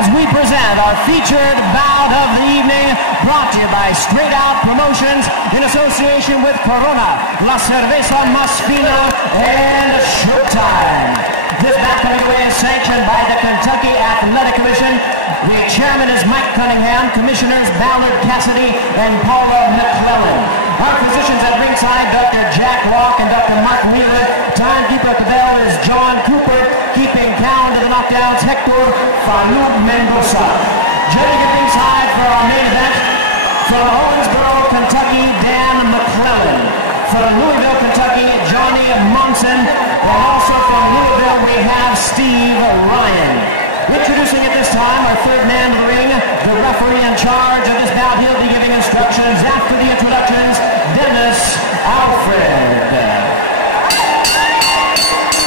as we present our featured bout of the evening, brought to you by Straight Out Promotions in association with Corona, La Cerveza Más Fina, and Showtime. This bout coming away is sanctioned by the Kentucky Athletic Commission. The chairman is Mike Cunningham, commissioners Ballard Cassidy and Paula McClellan. Our physicians at ringside, Dr. Jack Walk and Dr. Mark Wheeler. Timekeeper at the bell is John Cooper. Keeping count of the knockdowns, Hector Farouk Mendoza. Judging at ringside for our main event, from Owensboro, Kentucky, Dan McClellan. From Louisville, Kentucky, Johnny Monson. And also from Louisville, we have Steve Ryan. Introducing at this time our third man in the ring, the referee in charge of this bout. He'll be giving instructions after the introductions, Dennis Alfred.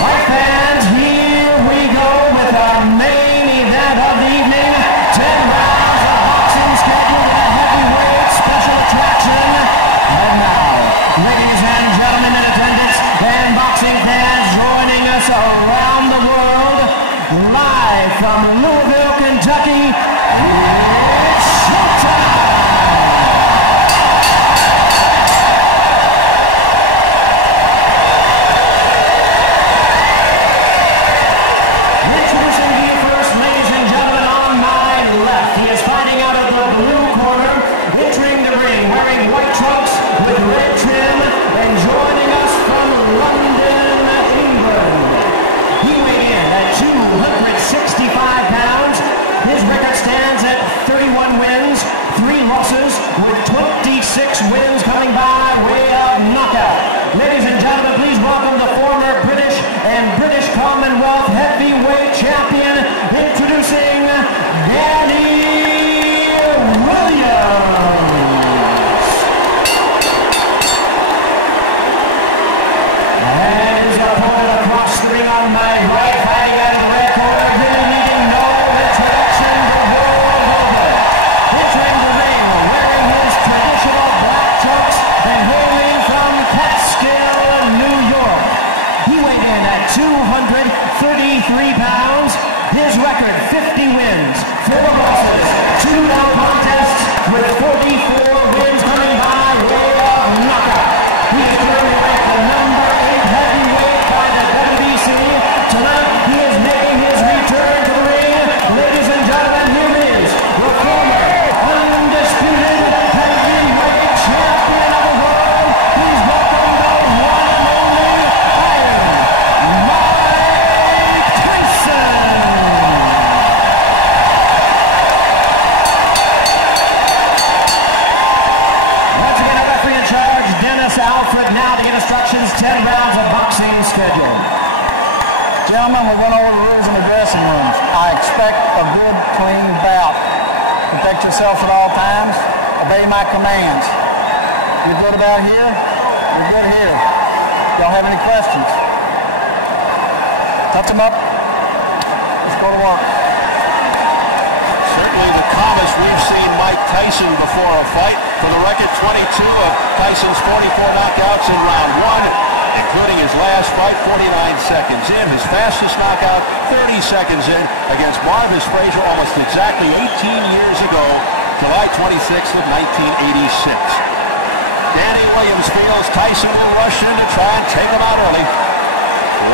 Right, fans, here we go with our main event of the evening. 10 rounds of boxing scheduled at heavyweight special attraction. And now, ladies and gentlemen in attendance and boxing fans joining us around the world, live from Louisville, Kentucky, it's showtime! Introducing you first, ladies and gentlemen, on my left. He is fighting out of the blue corner, entering the ring, wearing white trunks with red trim, and joining us from London, England. He weighed in at 265 pounds. His record stands at 31 wins, 3 losses, with 26 wins coming by way of knockout. Ladies and gentlemen, please welcome the former British and British Commonwealth heavyweight champion, introducing Danny Williams. And his opponent across the ring on my right, fighting out of the red corner, really needing no introduction the world over. Entering the ring, wearing his traditional black trunks and hailing from Catskill, New York. He weighed in at 233 pounds. His record, 50 wins, 4 losses, 2 no contests, with 44 wins coming by way of knockout. He is currently ranked the number 8 heavyweight by the WBC. Tonight, he is making his return to the ring. Ladies and gentlemen, here is the former undisputed heavyweight champion of the world. Please welcome the one and only Iron Mike Tyson. Once again, a referee in charge, Dennis Alfred. Now to get instructions, 10 rounds of boxing schedule. Gentlemen, we're going over the rules in the dressing rooms. I expect a good, clean bout. Protect yourself at all times. Obey my commands. You're good about here? You're good here. Y'all have any questions? Touch them up. Let's go to work. Certainly the calmest we've seen Mike Tyson before a fight. For the record, 22 of Tyson's 44 knockouts in round 1, including his last fight, 49 seconds in. His fastest knockout, 30 seconds in, against Marvis Frazier almost exactly 18 years ago, July 26th of 1986. Danny Williams feels Tyson will rush in to try and take him out early.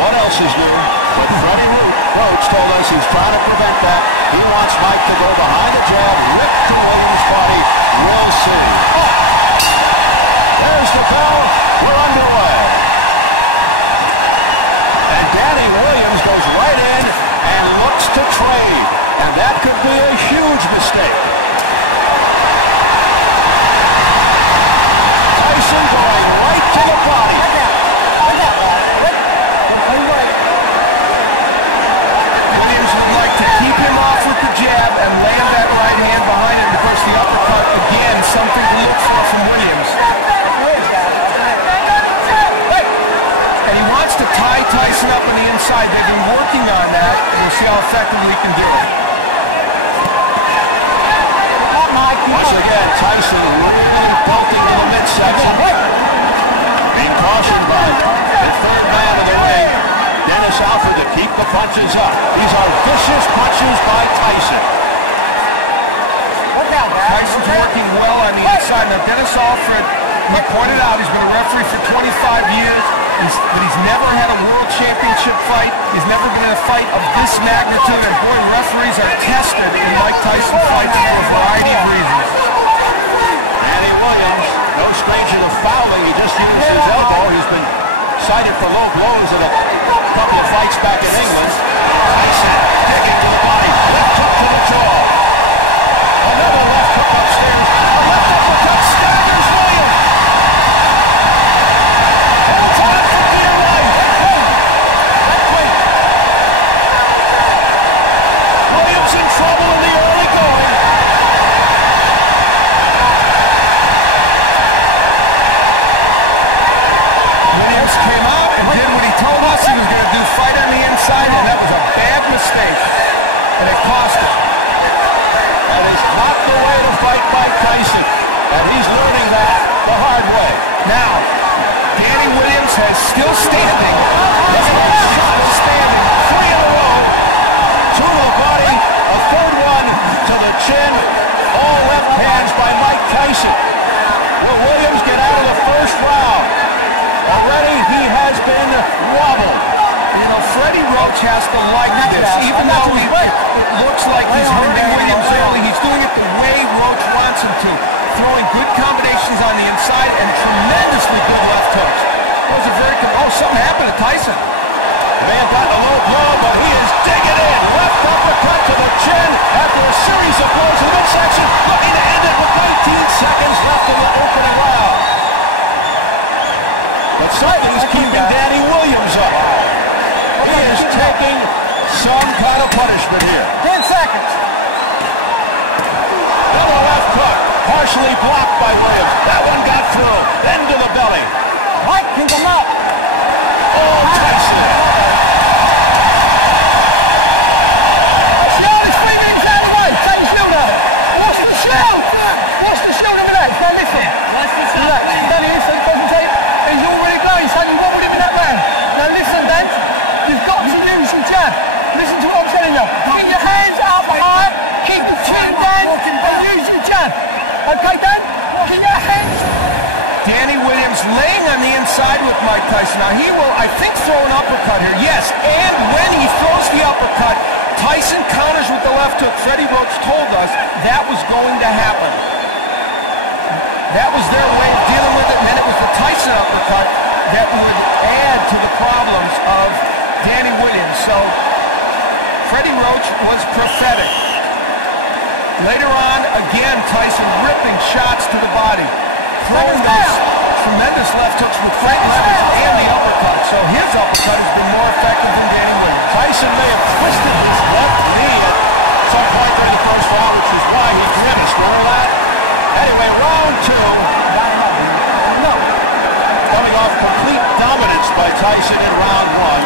What else is new? But Freddie Roach told us he's trying to prevent that. He wants Mike to go behind the jab, rip to Williams' body. We'll see. Oh. There's the bell. We're underway. And Danny Williams goes right in and looks to trade. And that could be a huge mistake. Tyson going right to the body. Williams would like to keep him off with the jab and land that right hand behind it. Of course, the uppercut, again, something to look for from Williams. And he wants to tie Tyson up on the inside. They've been working on that. We'll see how effectively he can do it. Once again, Tyson really bolting in the midsection. Being cautioned by the third man of the ring, Dennis Alfred, to keep the punches up. These are vicious punches by Tyson. Tyson's working well on the inside. Now, Dennis Alfred, he pointed out he's been a referee for 25 years, but he's never had a world championship fight. He's never been in a fight of this magnitude. And boy, referees are tested in Mike Tyson fights for a variety of reasons. Danny Williams, no stranger to fouling. He just used his elbow. He's been cited for low blows in a couple of fights back in England. Tyson digging to the body. Left hook to the jaw. Another left hook upstairs. A left uppercut staggers Williams. And time for dear life. Williams in trouble in the early going. Williams came out and did what he told us he was going to do, fight on the inside, and that was a bad mistake. And it cost him. And he's not the way to fight Mike Tyson. And he's learning that the hard way. Now, Danny Williams has still standing. His shot is standing. 3 in a row. 2 to the body, a third one to the chin. All left hands by Mike Tyson. Will Williams get out of the first round? Already he has been wobbled. You know, Freddie Roach has to like this. Even though it looks like he's hurting Williams early, he's doing it the way Roach wants him to. Throwing good combinations on the inside and tremendously good left hooks. Those are very good. Oh, something happened to Tyson. May have gotten a low blow, but he is digging in. Left uppercut to the chin after a series of blows in the midsection. Looking to end it with 19 seconds left in the opening round. But something's keeping Danny Williams up. He is taking some kind of punishment here. 10 seconds. Another left hook, partially blocked by Williams. That one got through. Then to the belly. Mike, pick him up. Oh, Tyson. Shield is 3 minutes out of the way. Take the shield out. Watch the shield. Watch the shield over there. Now listen. Look, Danny, listen, concentrate. He's already going. He's only wobbled him in that round. Now listen, Dan. You've got to use your jab. Listen to what I'm telling you. Keep your hands up high. Keep the chin down and use your jab. Okay, Dan? Keep your hands. Danny Williams laying on the inside with Mike Tyson. Now he will, I think, throw an uppercut here. Yes, and when he throws the uppercut, Tyson counters with the left hook. Freddie Roach told us that was going to happen. That was their way of dealing with it, and then it was the Tyson uppercut that would add to the problems of Danny Williams. So Freddie Roach was prophetic. Later on, again, Tyson ripping shots to the body, throwing those tremendous left hooks with great leverage and the uppercut. So his uppercut has been more effective than Danny Williams. Tyson may have twisted his left knee at some point during the first round, which is why he finished. Remember that? Anyway, round 2. Coming off complete dominance by Tyson in round 1.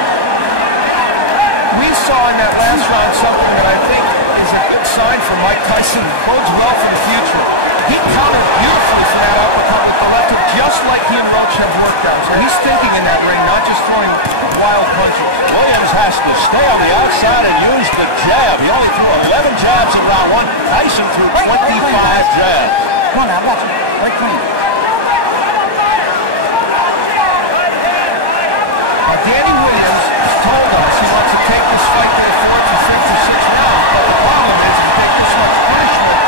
We saw in that last round something that I think is a good sign for Mike Tyson. Bodes well for the future. He countered beautifully for that uppercut with the left hook, just like he and Roach have worked out. So he's thinking in that ring, not just throwing wild punches. Williams has to stay on the outside and use the jab. He only threw 11 jabs in round 1. Tyson threw 25 jabs. Come on now, watch it. Break clean. Danny Williams told us he wants to take this fight to the 4th and 5th or 6th round. But the problem is, if you take this much punishment,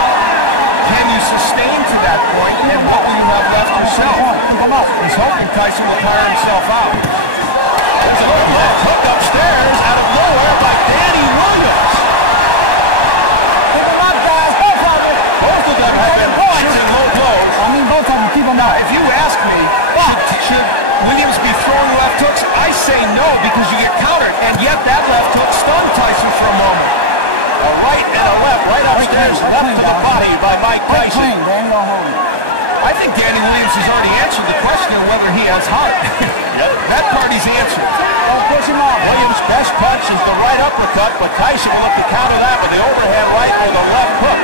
can you sustain to that point, and what will you have left yourself? He's hoping Tyson will tire himself out. There's a little left hook upstairs out of nowhere by Danny Williams. Keep him up, guys. Both of them. Both of them have been shooting low blows. I mean, both of them. Keep them Now, up. if you ask me, should Williams be throwing left hooks? I say no, because you get countered. And yet that left hook stunned Tyson for a moment. A right and a left, right upstairs, left to the body by Mike Break Tyson. clean, Dan. Don't hold him. I think Danny Williams has already answered the question of whether he has heart. That part he's answered. Don't push him off. Williams' best punch is the right uppercut, but Tyson will look to counter that with the overhand right or the left hook.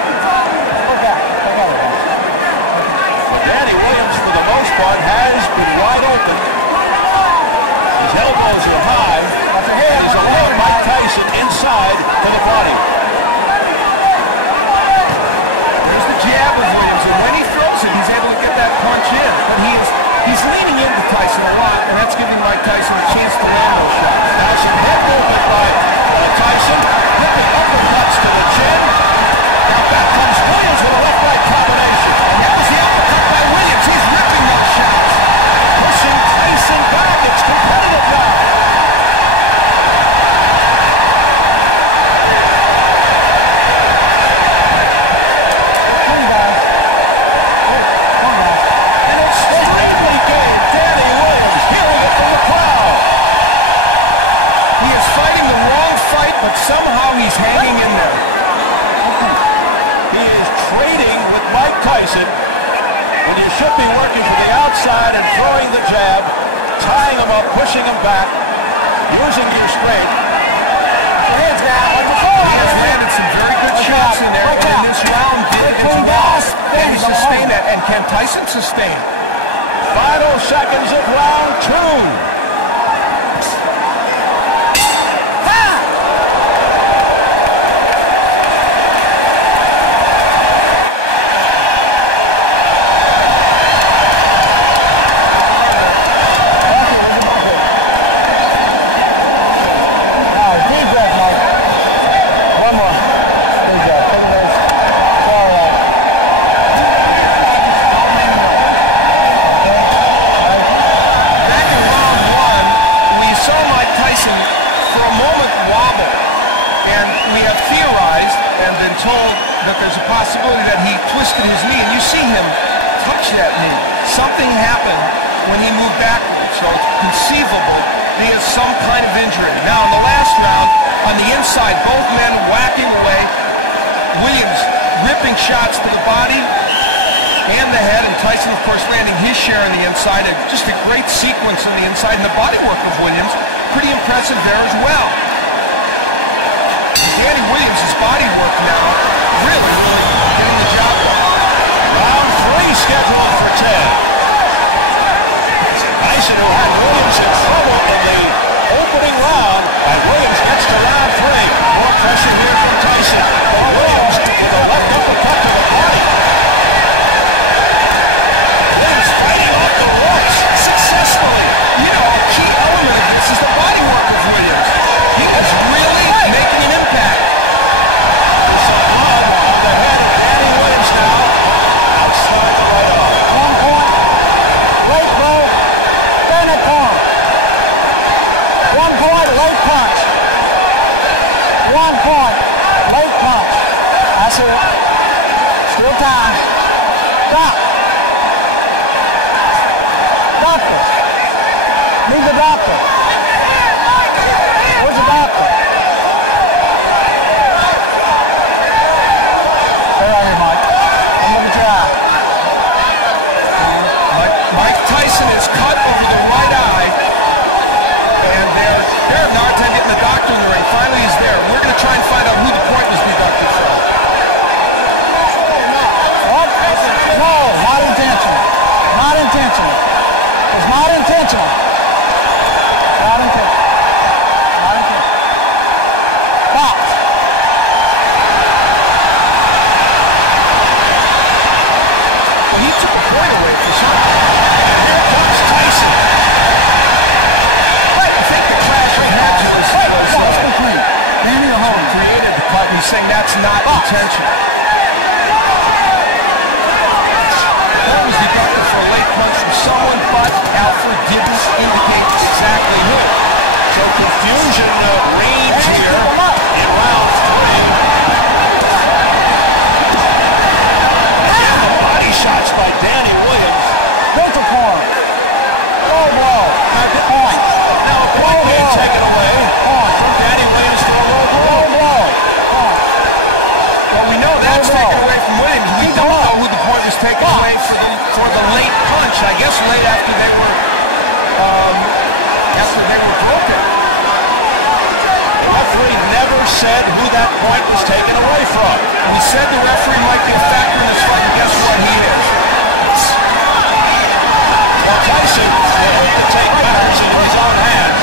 Danny Williams, for the most part, has been wide open. His elbows are high, and he's allowed Mike Tyson inside to the body. There's the jab Tyson a lot, and that's giving Mike Tyson a chance to land those shots. Now some head movement by Tyson. Ripping uppercuts to the chin. Now back comes Williams with a left-right combination. And that was the uppercut by Williams. He's ripping those shots. Pushing Tyson back. It's competitive now. And extremely game. Danny Williams hearing it from the crowd. He is fighting the wrong fight, but somehow he's hanging in there. He is trading with Mike Tyson when you should be working from the outside and throwing the jab, tying him up, pushing him back, using your strength. Hands now, like before. He has landed some very good shots in there, and this round did involve, and he sustained that. And can Tyson sustain? Final seconds of round 2. Told that there's a possibility that he twisted his knee, and you see him touch that knee. Something happened when he moved backwards, so it's conceivable that he has some kind of injury. Now, in the last round, on the inside, both men whacking away. Williams ripping shots to the body and the head, and Tyson, of course, landing his share on the inside. And just a great sequence on the inside, and the body work of Williams, pretty impressive there as well. Danny Williams' body work now, really getting the job done. Round 3 scheduled for 10. Tyson, who had Williams in trouble in the opening round, and Williams gets to round 3. More pressure here from Tyson. Williams with a left uppercut to the body. Williams fighting off the ropes successfully. You know, a key element of this is the body work of Williams. He is really making an impact. There's some blood on the head of Danny Williams now. Outside the right arm. 1 point. Late blow. Then a corner. 1 point. Late punch. 1 point. Late punch. That's it. Still time. Stop. Doctor. Need the doctor. Where's the doctor? Stay right here, Mike. Come look at your eye. Mike Tyson is cut over the right eye, and they're having a hard time getting the doctor in the ring. Finally, he's there. We're going to try and find out who the point was deducted from. No, not intentional. Not intentional. It's not intentional. Not intentional. Not intentional. Stop. He took a point away for sure. And here comes Tyson. I think the clash we had was Between Danny or Holmes. created the cut, and he's saying that's not intentional. That was deducted for a late punch from someone, but Alfred didn't indicate exactly who. So confusion reigns here in round 3. Again, the body shots by Danny Williams. Neutral corner. Low blow. Point. Now a point being taken away Point. from Danny Williams for a low blow. Low blow. Point. Well, we know that's Low blow. taken away from Williams. We don't know who the point was taken away for the late punch. I guess late after they were broken. The referee never said who that point was taken away from. We said the referee might be a factor in this fight, and guess what? He is. Well, Tyson able to take matters in his own hands,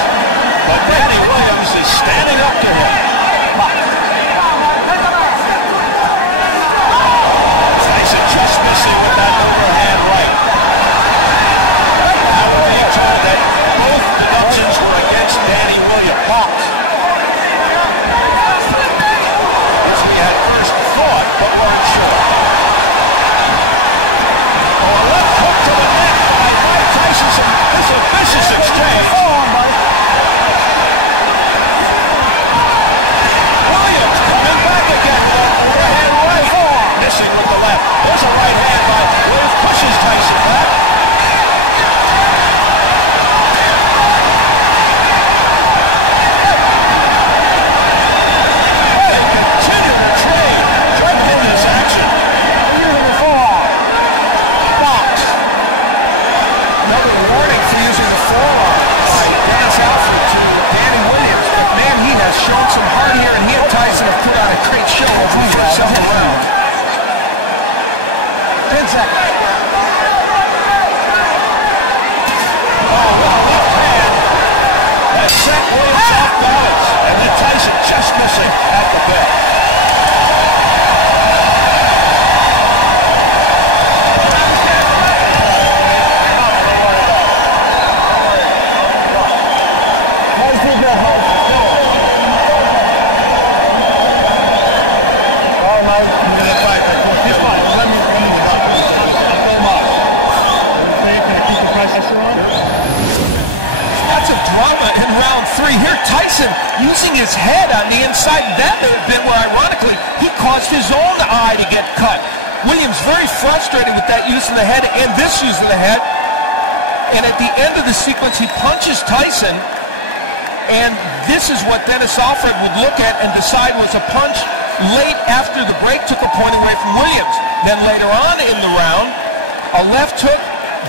but Danny Williams is standing up to him. Tyson just missing with that overhand right. That would be a turn 10 seconds. That sent Williams off balance, and then Tyson just missing at the bell. Lots of drama in round 3 here. Tyson using his head on the inside. That may have been where, ironically, he caused his own eye to get cut. Williams very frustrated with that use of the head and this use of the head. And at the end of the sequence, he punches Tyson. And this is what Dennis Alfred would look at and decide was a punch late after the break took a point away from Williams. Then later on in the round, a left hook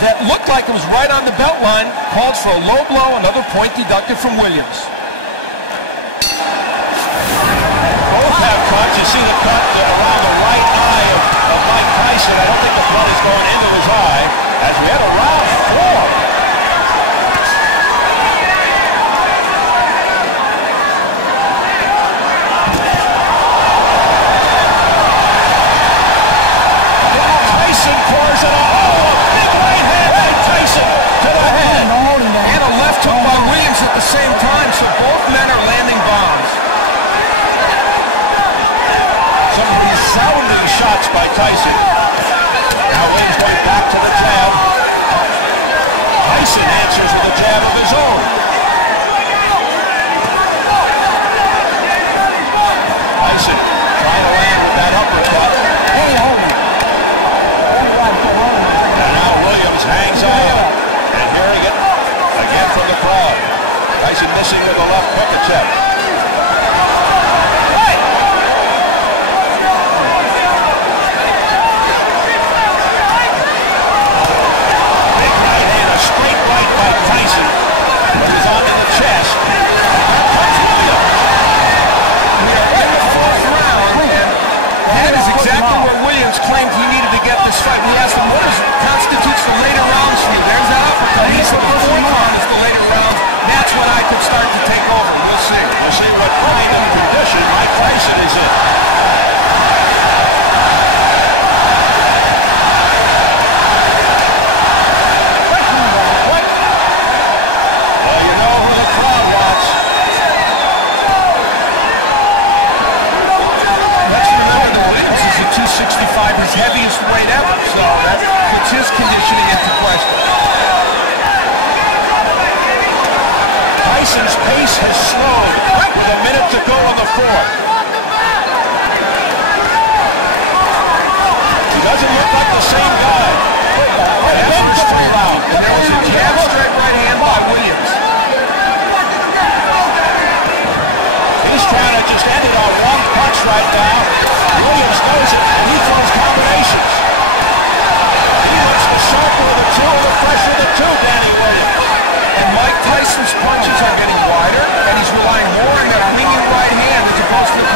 that looked like it was right on the belt line called for a low blow, another point deducted from Williams. Both have cuts. You see the cut around the right eye of Mike Tyson. I don't think the cut is going into his eye as we had a round 4. Pours it all. Oh, a big right hand by Tyson to the head. And a left hook by Williams at the same time, so both men are landing bombs. Some resounding shots by Tyson. Now Williams going back to the jab. Tyson answers with a jab of his own. Tyson trying to land with that uppercut. Hey, hold it. And now Williams hangs on and hearing it again from the crowd. Tyson missing with the left hook attempt. Big right hand, a straight right by Tyson. But he's on to the chest. We are in the 4th round, and that is exactly where Williams claimed he needed to get this fight. We asked him, what constitutes the later rounds for you? There's that uppercut. He said the 4th round is the later round. That's when I could start to take over. We'll see. We'll see what kind of condition Mike Tyson is in. Well, you know who the crowd wants. Let's remember that Williams is at 265, his heaviest weight ever, so that puts his conditioning into question. Tyson's pace has slowed with a minute to go on the 4th. He doesn't look like the same guy. After straight out. And there was a jab straight right hand by Williams. He's trying to just end it on one punch right now. Williams knows it, and he throws combinations. He looks the sharper of the two, or the fresher of the two, Danny Williams. And Mike Tyson's punches are getting wider, and he's relying more on that winging right hand as opposed to the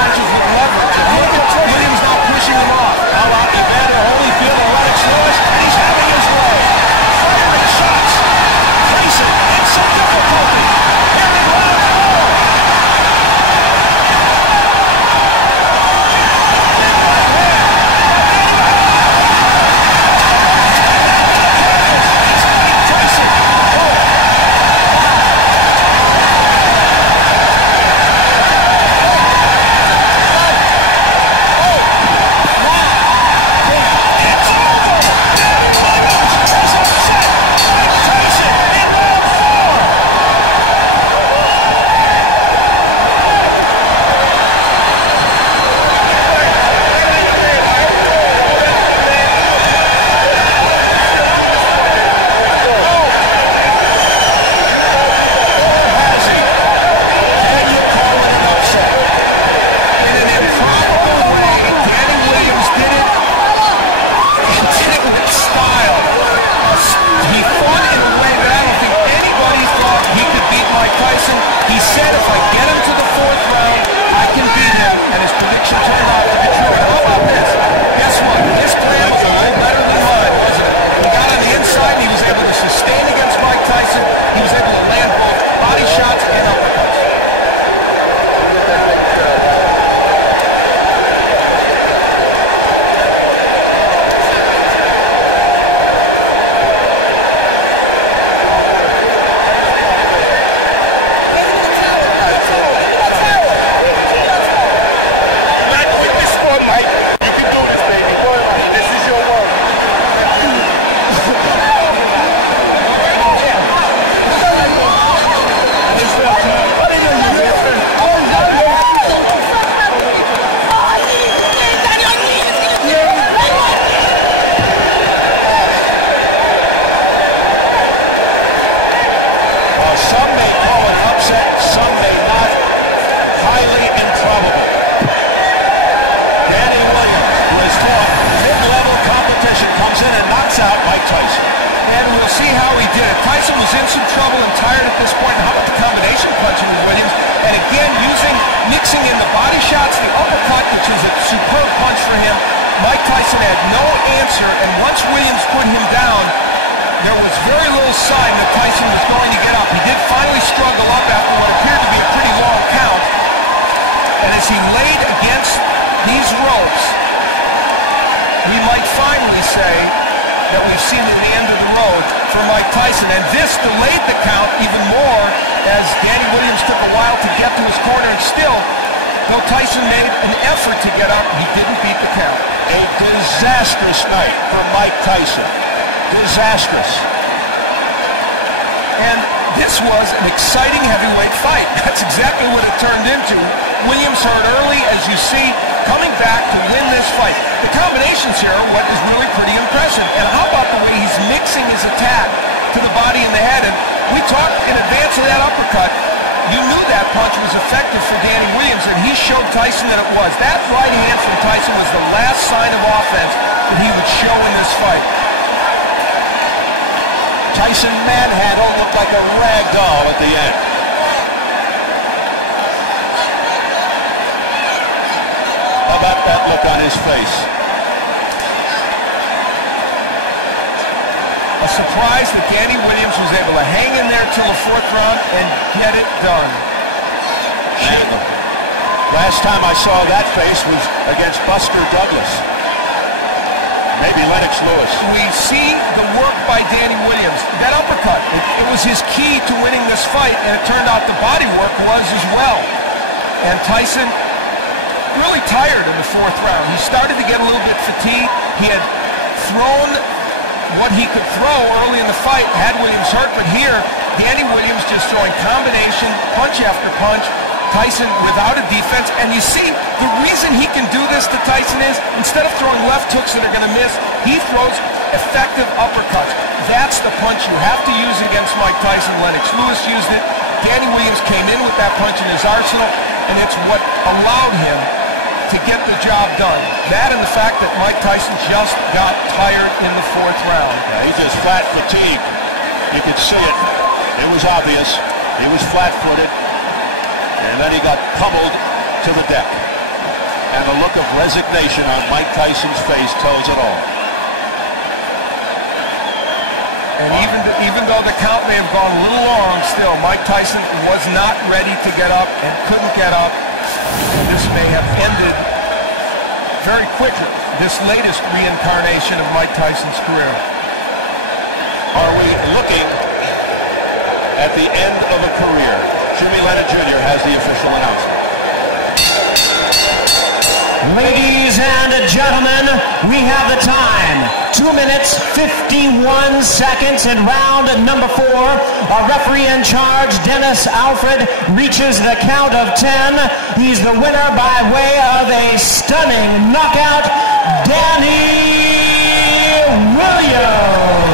tired at this point. And how about the combination punching with Williams? And again, mixing in the body shots, the uppercut, which is a superb punch for him. Mike Tyson had no answer, and once Williams put him down, there was very little sign that Tyson was going to get up. He did finally struggle up after what appeared to be a pretty long count. And as he laid against these ropes, we might finally say that we've seen the end of the road for Mike Tyson. And this delayed the count even more as Danny Williams took a while to get to his corner. And still, though Tyson made an effort to get up, he didn't beat the count. A disastrous night for Mike Tyson. Disastrous. And this was an exciting heavyweight fight. That's exactly what it turned into. Williams hurt early, as you see, coming back to win this fight. The combinations here are what is really pretty impressive. And how about the way he's mixing his attack to the body and the head? And we talked in advance of that uppercut. You knew that punch was effective for Danny Williams, and he showed Tyson that it was. That right hand from Tyson was the last sign of offense that he would show in this fight. Tyson manhandle looked like a rag doll at the end. How about that look on his face? A surprise that Danny Williams was able to hang in there till the fourth round and get it done. And last time I saw that face was against Buster Douglas. Maybe Lennox Lewis. We see the work by Danny Williams. That uppercut, it was his key to winning this fight, and it turned out the body work was as well. And Tyson really tired in the fourth round. He started to get a little bit fatigued. He had thrown what he could throw early in the fight, had Williams hurt, but here, Danny Williams just throwing combination, punch after punch, Tyson without a defense, and you see, the reason he can do this to Tyson is, instead of throwing left hooks that are going to miss, he throws effective uppercuts. That's the punch you have to use against Mike Tyson. Lennox Lewis used it. Danny Williams came in with that punch in his arsenal, and it's what allowed him to get the job done. That and the fact that Mike Tyson just got tired in the fourth round. Yeah, he's just flat fatigued. You could see it. It was obvious. He was flat-footed. And then he got pummeled to the deck. And the look of resignation on Mike Tyson's face tells it all. And even though the count may have gone a little long, still, Mike Tyson was not ready to get up and couldn't get up. This may have ended very quickly, this latest reincarnation of Mike Tyson's career. Are we looking at the end of a career? Jimmy Lennon Jr. has the official announcement. Ladies and gentlemen, we have the time. 2 minutes, 51 seconds in round number 4. Our referee in charge, Dennis Alfred, reaches the count of 10. He's the winner by way of a stunning knockout, Danny Williams.